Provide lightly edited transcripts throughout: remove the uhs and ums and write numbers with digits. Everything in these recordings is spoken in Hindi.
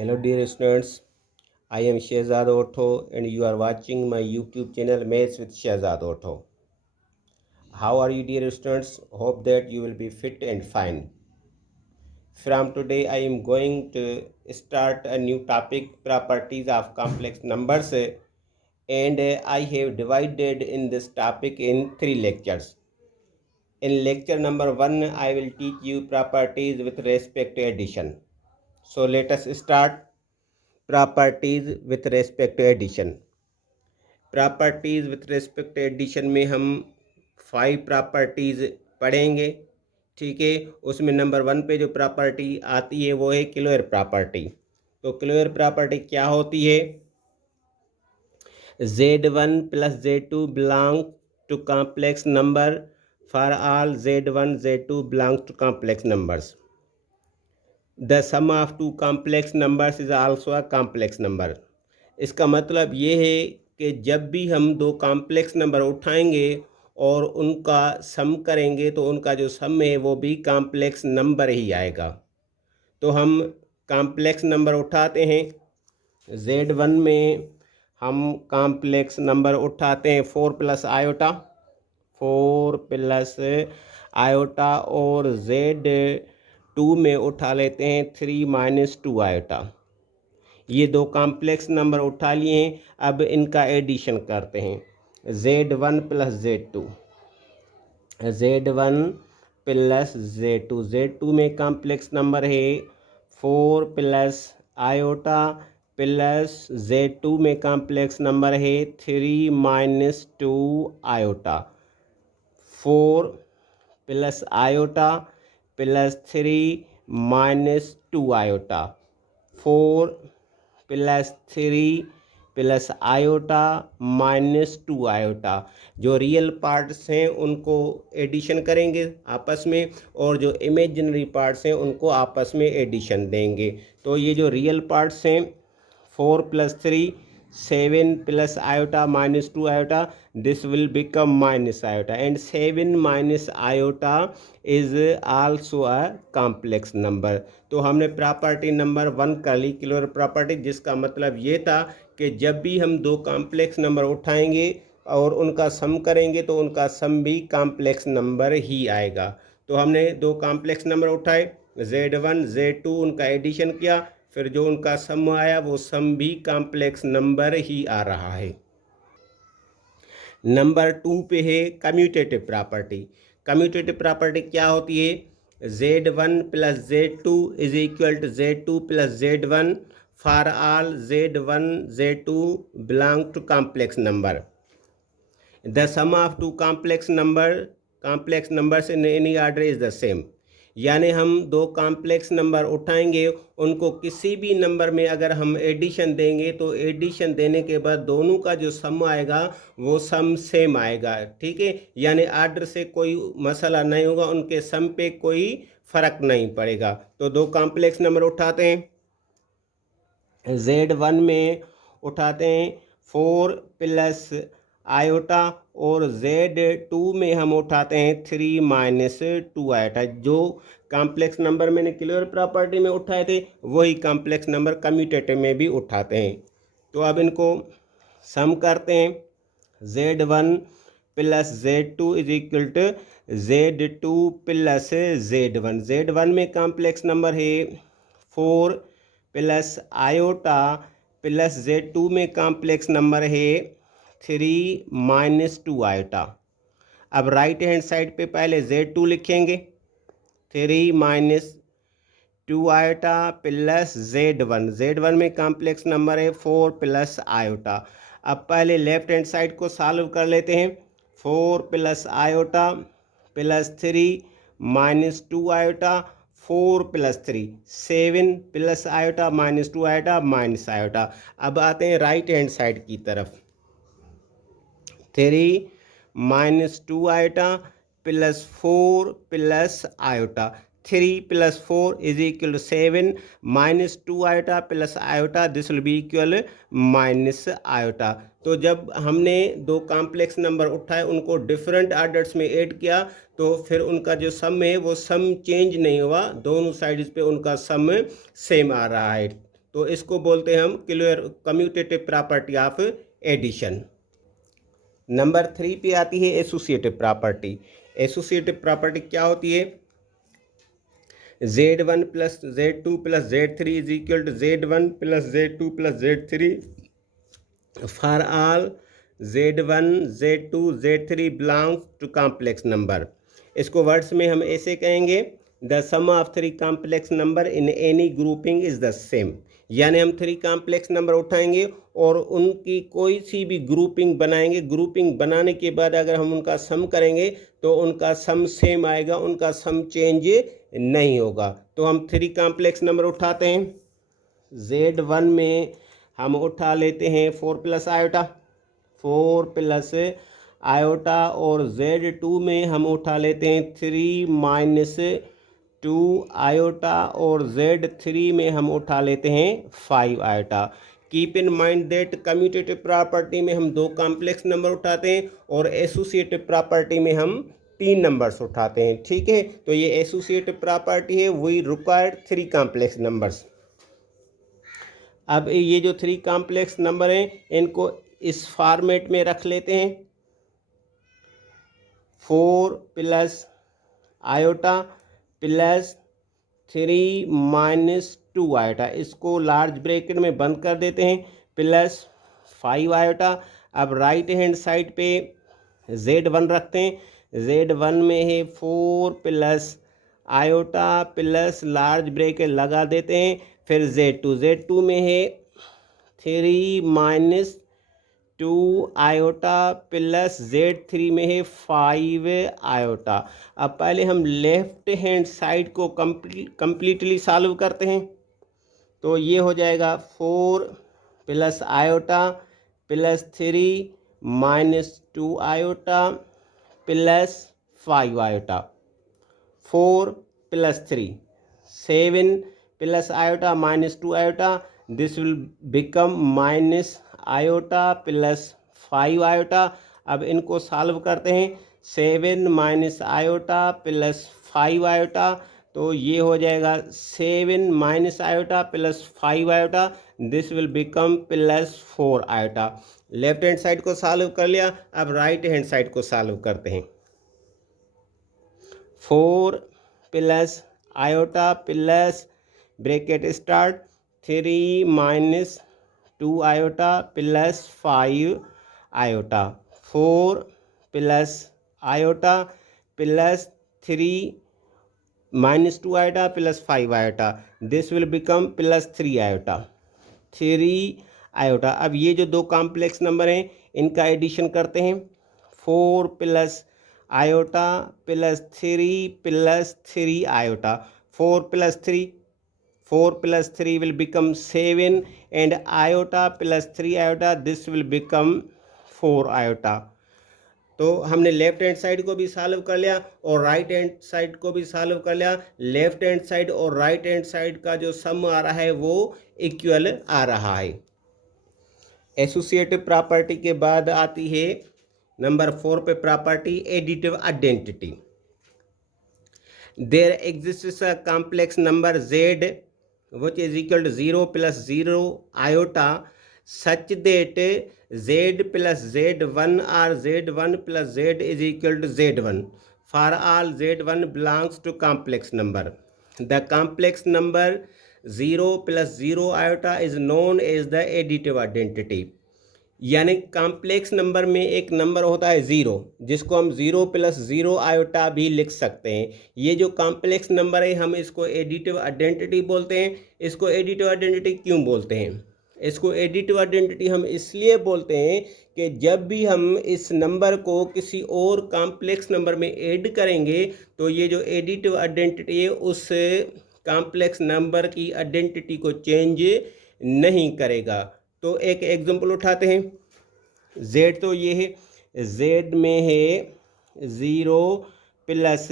Hello dear students, I am Shehzad Otho and you are watching my YouTube channel Maths with Shehzad Otho. How are you dear students? Hope that you will be fit and fine. From today I am going to start a new topic, properties of complex numbers, and I have divided in this topic in 3 lectures. In lecture number 1 I will teach you properties with respect to addition. So let us start properties with respect to addition. Properties with respect addition में हम 5 प्रॉपर्टीज़ पढ़ेंगे। ठीक है, उसमें नंबर 1 पे जो प्रॉपर्टी आती है वो है क्लोयर प्रॉपर्टी। तो क्लोयर प्रॉपर्टी क्या होती है? Z1 plus Z2 belong to complex number for all Z1 Z2 belongs to complex numbers. The sum of two complex numbers is also a complex number. इसका मतलब ये है कि जब भी हम दो कॉम्प्लेक्स नंबर उठाएंगे और उनका सम करेंगे तो उनका जो सम है वो भी कॉम्प्लेक्स नंबर ही आएगा। तो हम कॉम्प्लेक्स नंबर उठाते हैं। Z1 में हम कॉम्प्लेक्स नंबर उठाते हैं 4 प्लस आयोटा, 4 प्लस आयोटा, और Z2 में उठा लेते हैं 3 माइनस 2 आयोटा। ये दो कॉम्प्लेक्स नंबर उठा लिए हैं, अब इनका एडिशन करते हैं। Z1 plus Z2, Z1 plus Z2, Z2 में कॉम्प्लेक्स नंबर है 4 प्लस आयोटा, प्लस Z2 में कॉम्प्लेक्स नंबर है 3 minus 2 iota. 4 plus iota plus 3 minus 2 iota, 4 plus 3 plus iota minus 2 iota. जो रियल पार्ट्स हैं उनको एडिशन करेंगे आपस में, और जो इमेजिनरी पार्ट्स हैं उनको आपस में एडिशन देंगे। तो ये जो रियल पार्ट्स हैं 4 plus 3 7 plus iota minus 2 iota, this will become minus iota, and 7 minus iota is also a complex number। तो हमने प्रॉपर्टी नंबर 1 कर ली, क्लोयर प्रॉपर्टी, जिसका मतलब ये था कि जब भी हम दो कॉम्प्लेक्स नंबर उठाएंगे और उनका सम करेंगे तो उनका सम भी कॉम्प्लेक्स नंबर ही आएगा। तो हमने दो कॉम्प्लेक्स नंबर उठाए Z1 Z2, उनका एडिशन किया, फिर जो उनका सम आया वो सम भी कॉम्प्लेक्स नंबर ही आ रहा है। नंबर 2 पे है कम्यूटेटिव प्रॉपर्टी। कम्यूटेटिव प्रॉपर्टी क्या होती है? Z1 plus Z2 is equal to Z2 plus Z1 for all Z1 Z2 belong to complex number. The sum of two complex numbers in any order is the same. यानी हम दो कॉम्प्लेक्स नंबर उठाएंगे, उनको किसी भी नंबर में अगर हम एडिशन देंगे तो एडिशन देने के बाद दोनों का जो सम आएगा वो सम सेम आएगा। ठीक है, यानी आर्डर से कोई मसला नहीं होगा, उनके सम पे कोई फर्क नहीं पड़ेगा। तो दो कॉम्प्लेक्स नंबर उठाते हैं। Z1 में उठाते हैं 4 प्लस आयोटा, और Z2 में हम उठाते हैं 3 माइनस 2 आयोटा। जो कॉम्प्लेक्स नंबर मैंने क्लियर प्रॉपर्टी में उठाए थे वही कॉम्प्लेक्स नंबर कम्यूटेटिव में भी उठाते हैं। तो अब इनको सम करते हैं। Z1 plus Z2 is equal to Z2 plus Z1। Z1 में कॉम्प्लेक्स नंबर है 4 प्लस आयोटा, प्लस Z2 में कॉम्प्लेक्स नंबर है 3 माइनस 2 आयोटा। अब राइट हैंड साइड पे पहले Z2 लिखेंगे, 3 माइनस 2 आयोटा प्लस Z1 में कॉम्प्लेक्स नंबर है 4 प्लस आयोटा। अब पहले लेफ्ट हैंड साइड को सॉल्व कर लेते हैं। 4 plus iota plus 3 minus 2 iota, 4 plus 3 7 plus iota minus 2 iota minus iota. अब आते हैं राइट हैंड साइड की तरफ। 3 minus 2 iota plus 4 plus iota, 3 plus 4 is equal to 7 minus 2 iota plus iota, this will be equal minus iota. तो जब हमने दो कॉम्प्लेक्स नंबर उठाए उनको डिफरेंट आर्डर्स में ऐड किया तो फिर उनका जो सम है वो सम चेंज नहीं हुआ, दोनों साइड्स पे उनका सम सेम आ रहा है। तो इसको बोलते हैं हम commutative property of addition. Number 3 पे आती है एसोसिएटिव प्रॉपर्टी। एसोसिएटिव प्रॉपर्टी क्या होती है? Z1 plus Z2 plus Z3 is equal to Z1 plus Z2 plus Z3 for all Z1 Z2 Z3 belongs to complex number. इसको वर्ड्स में हम ऐसे कहेंगे, the sum of three complex number in any grouping is the same. यानी हम थ्री कॉम्प्लेक्स नंबर उठाएंगे और उनकी कोई सी भी ग्रुपिंग बनाएंगे, ग्रुपिंग बनाने के बाद अगर हम उनका सम करेंगे तो उनका सम सेम आएगा, उनका सम चेंज नहीं होगा। तो हम थ्री कॉम्प्लेक्स नंबर उठाते हैं। Z1 में हम उठा लेते हैं 4 प्लस आयोटा, 4 प्लस आयोटा, और Z2 में हम उठा लेते हैं 3 माइनस 2 आयोटा, और Z3 में हम उठा लेते हैं 5 iota. Keep in mind that commutative property में हम दो कॉम्प्लेक्स नंबर उठाते हैं और एसोसिएटिव प्रॉपर्टी में हम 3 नंबर्स उठाते हैं। ठीक है, तो ये एसोसिएटिव प्रॉपर्टी है, वी रिक्वायर्ड 3 कॉम्प्लेक्स नंबर्स। अब ये जो 3 कॉम्प्लेक्स नंबर हैं इनको इस फॉर्मेट में रख लेते हैं। 4 plus iota plus 3 minus 2 iota, इसको लार्ज ब्रैकेट में बंद कर देते हैं, प्लस 5 आयोटा। अब राइट हैंड साइड पे Z1 रखते हैं। Z1 में है 4 plus iota plus large bracket लगा देते हैं, फिर Z2 में है 3 माइनस 2 आयोटा प्लस Z3 में है 5 आयोटा। अब पहले हम लेफ्ट हैंड साइड को कंप्लीटली सॉल्व करते हैं, तो ये हो जाएगा 4 plus iota plus 3 minus 2 iota plus 5 iota, 4 plus 3 7 plus iota minus 2 iota, this will become minus iota plus 5 iota. अब इनको सॉल्व करते हैं, 7 माइनस आयोटा प्लस 5 आयोटा, तो ये हो जाएगा 7 minus iota plus 5 iota, this will become plus 4 iota. Left hand side को सॉल्व कर लिया, अब राइट हैंड साइड को सॉल्व करते हैं। 4 plus iota plus bracket start 3 minus 2 iota plus 5 iota, 4 plus iota plus 3 minus 2 iota plus 5 iota, this will become plus 3 iota, 3 iota. अब ये जो दो कॉम्प्लेक्स नंबर हैं इनका एडिशन करते हैं। 4 plus iota plus 3 iota, 4 plus 3 will become 7 and iota plus 3 iota, this will become 4 iota। तो हमने लेफ्ट हैंड साइड को भी सॉल्व कर लिया और राइट हैंड साइड को भी सॉल्व कर लिया। लेफ्ट हैंड साइड और राइट हैंड साइड का जो सम आ रहा है वो इक्वल आ रहा है। एसोसिएटिव प्रॉपर्टी के बाद आती है नंबर 4 पे property additive identity. There exists a complex number Z which is equal to 0 plus 0 iota such that Z plus Z1 or Z1 plus Z is equal to Z1 for all Z1 belongs to complex number. The complex number 0 plus 0 iota is known as the additive identity। यानी कॉम्प्लेक्स नंबर में एक नंबर होता है 0 जिसको हम 0 प्लस 0 आयोटा भी लिख सकते हैं। ये जो कॉम्प्लेक्स नंबर है हम इसको एडिटिव आइडेंटिटी बोलते हैं। इसको एडिटिव आइडेंटिटी क्यों बोलते हैं? इसको एडिटिव आइडेंटिटी हम इसलिए बोलते हैं कि जब भी हम इस नंबर को किसी और कॉम्प्लेक्स नंबर में ऐड करेंगे तो ये जो एडिटिव आइडेंटिटी है उस कॉम्प्लेक्स नंबर की आइडेंटिटी को चेंज नहीं करेगा। तो एक एग्जांपल उठाते हैं। Z तो ये है, Z में है 0 प्लस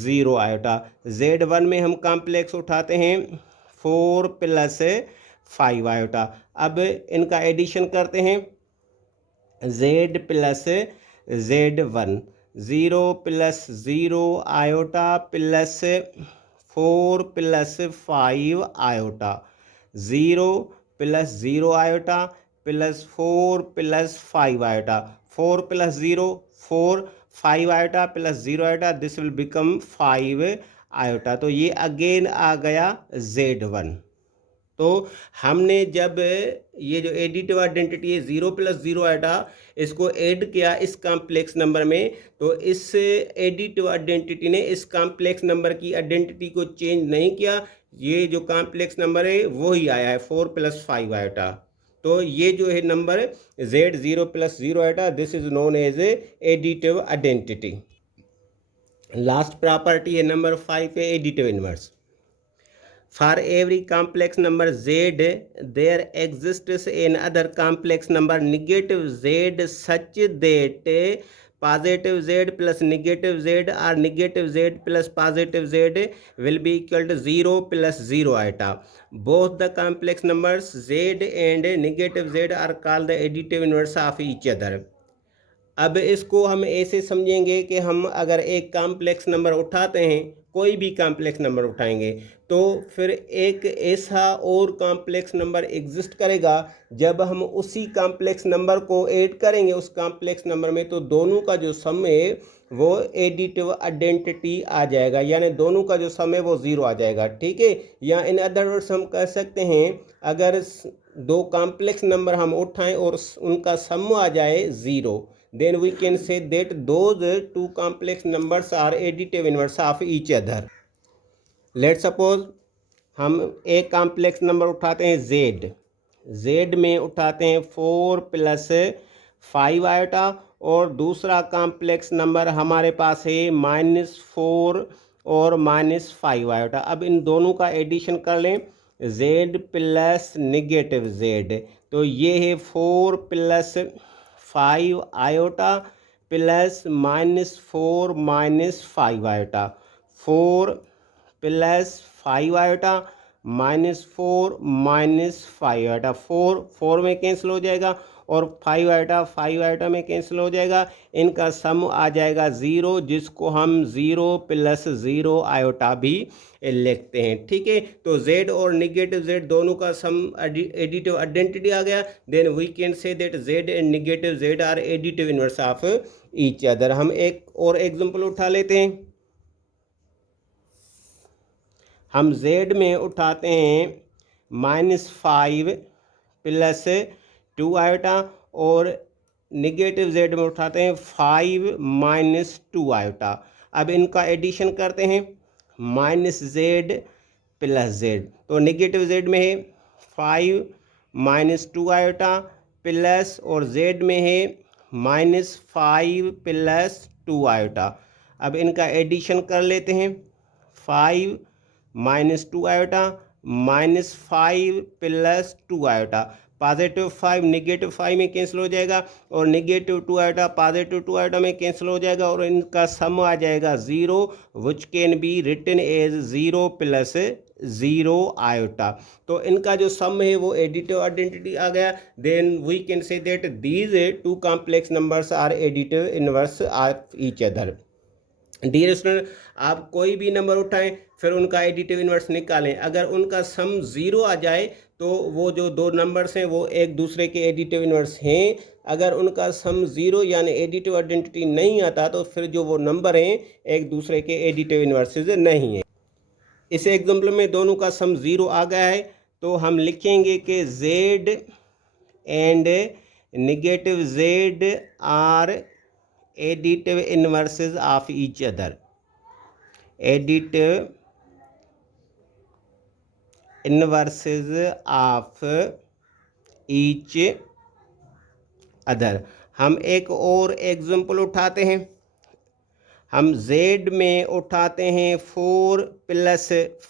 0 आयोटा। Z1 में हम कॉम्प्लेक्स उठाते हैं 4 प्लस 5 आयोटा। अब इनका एडिशन करते हैं, Z plus Z1, 0 plus 0 iota plus 4 plus 5 iota, 0 plus 0 iota plus 4 plus 5 iota, 4 plus 0 4, 5 iota plus 0 iota, this will become 5 iota. तो ये अगेन आ गया Z1। तो हमने जब ये जो एडिटिव आइडेंटिटी है 0 प्लस 0 आयोटा, इसको ऐड किया इस कॉम्प्लेक्स नंबर में, तो इस एडिटिव आइडेंटिटी ने इस कॉम्प्लेक्स नंबर की आइडेंटिटी को चेंज नहीं किया। ये जो कॉम्प्लेक्स नंबर है वो ही आया है 4 प्लस 5 आयोटा। तो ये जो है number Z0 plus 0 iota, this is known as additive identity. Last property है नंबर 5 पे additive inverse. For every complex number z, there exists another complex number negative z such that positive z plus negative z or negative z plus positive z will be equal to 0 plus 0 iota. Both the complex numbers z and negative z are called the additive inverse of each other. अब इसको हम ऐसे समझेंगे कि हम अगर एक कॉम्प्लेक्स नंबर उठाते हैं, कोई भी कॉम्प्लेक्स नंबर उठाएंगे, तो फिर एक ऐसा और कॉम्प्लेक्स नंबर एग्जिस्ट करेगा, जब हम उसी कॉम्प्लेक्स नंबर को ऐड करेंगे उस कॉम्प्लेक्स नंबर में, तो दोनों का जो सम है वो एडिटिव आइडेंटिटी आ जाएगा, यानी दोनों का जो सम है वो 0 आ जाएगा। ठीक है, या इन अदर वर्ड्स हम कह सकते हैं, अगर दो कॉम्प्लेक्स नंबर हम उठाएं और उनका सम आ जाए 0, then we can say that those two complex numbers are additive inverse of each other. Let's suppose हम एक कॉम्प्लेक्स नंबर उठाते हैं z में उठाते हैं 4 प्लस 5 आयोटा, और दूसरा कॉम्प्लेक्स नंबर हमारे पास है -4 और -5 आयोटा। अब इन दोनों का एडिशन कर लें, z प्लस नेगेटिव z, तो ये है 4 plus 5 iota plus -4 -5 iota, 4 plus 5 iota -4 -5 iota, 4 में कैंसिल हो जाएगा और 5 आयोटा में कैंसिल हो जाएगा, इनका सम आ जाएगा 0, जिसको हम 0 प्लस 0 आयोटा भी लिखते हैं। ठीक है, तो z और नेगेटिव z दोनों का सम एडिटिव आइडेंटिटी आ गया, then we can say that z and negative z are additive inverse of each other. हम एक और एग्जांपल उठा लेते हैं। हम z में उठाते हैं -5 प्लस 2 आयोटा, और नेगेटिव z में उठाते हैं 5 -2 आयोटा। अब इनका एडिशन करते हैं, -z प्लस z, तो नेगेटिव z में है 5 -2 आयोटा प्लस, और z में है -5 प्लस 2 आयोटा। अब इनका एडिशन कर लेते हैं, 5 -2 iota -5 plus 2 iota, positive 5 negative 5 में कैंसिल हो जाएगा, और नेगेटिव 2 आयोटा पॉजिटिव 2 आयोटा में कैंसिल हो जाएगा, और इनका सम आ जाएगा 0, which can be written as 0 plus 0 iota. तो इनका जो सम है वो एडिटिव आइडेंटिटी आ गया, then we can say that these two complex numbers are additive inverse of each other. Dear student, आप कोई भी नंबर उठाएं फिर उनका एडिटिव इनवर्स निकालें, अगर उनका सम 0 आ जाए तो वो जो दो नंबर्स हैं वो एक दूसरे के एडिटिव इनवर्स हैं, अगर उनका सम 0 यानी एडिटिव आइडेंटिटी नहीं आता तो फिर जो वो नंबर हैं एक दूसरे के एडिटिव इनवर्सेस नहीं हैं। इस एग्जाम्पल में दोनों का सम 0 आ गया है, तो हम लिखेंगे कि z and negative z are additive inverses of each other, additive inverses of each other। हम एक और एग्जाम्पल उठाते हैं, हम z में उठाते हैं 4 प्लस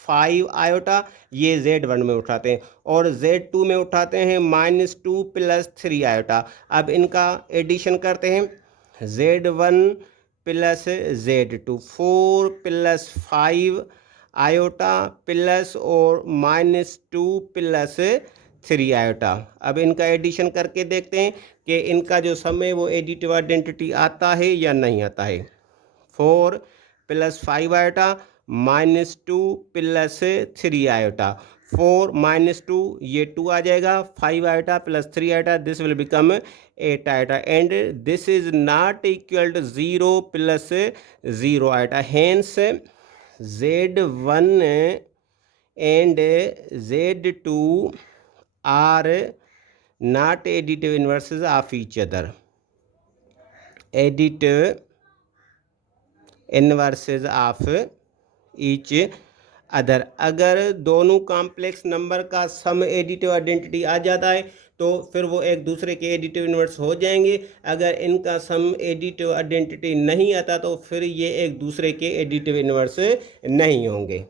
5 आयोटा, ये z1 में उठाते हैं, और z2 में उठाते हैं -2 प्लस 3 आयोटा। अब इनका एडिशन करते हैं, z1 plus z2, 4 plus 5 iota plus और -2 प्लस 3 आयोटा। अब इनका एडिशन करके देखते हैं कि इनका जो सम है वो एडिटिव आइडेंटिटी आता है या नहीं आता है। 4 प्लस 5 आयोटा -2 प्लस 3 आयोटा। 4 -2 ये 2 आ जाएगा, 5 iota plus 3 iota, this will become 8 iota and this is not equal to 0 plus 0 iota. Hence Z1 and Z2 are not additive inverses of each other. Additive inverses of each other. अगर दोनों कॉम्प्लेक्स नंबर का सम एडिटिव आइडेंटिटी आ जाता है तो फिर वो एक दूसरे के एडिटिव इनवर्स हो जाएंगे। अगर इनका सम एडिटिव आइडेंटिटी नहीं आता तो फिर ये एक दूसरे के एडिटिव इनवर्स नहीं होंगे।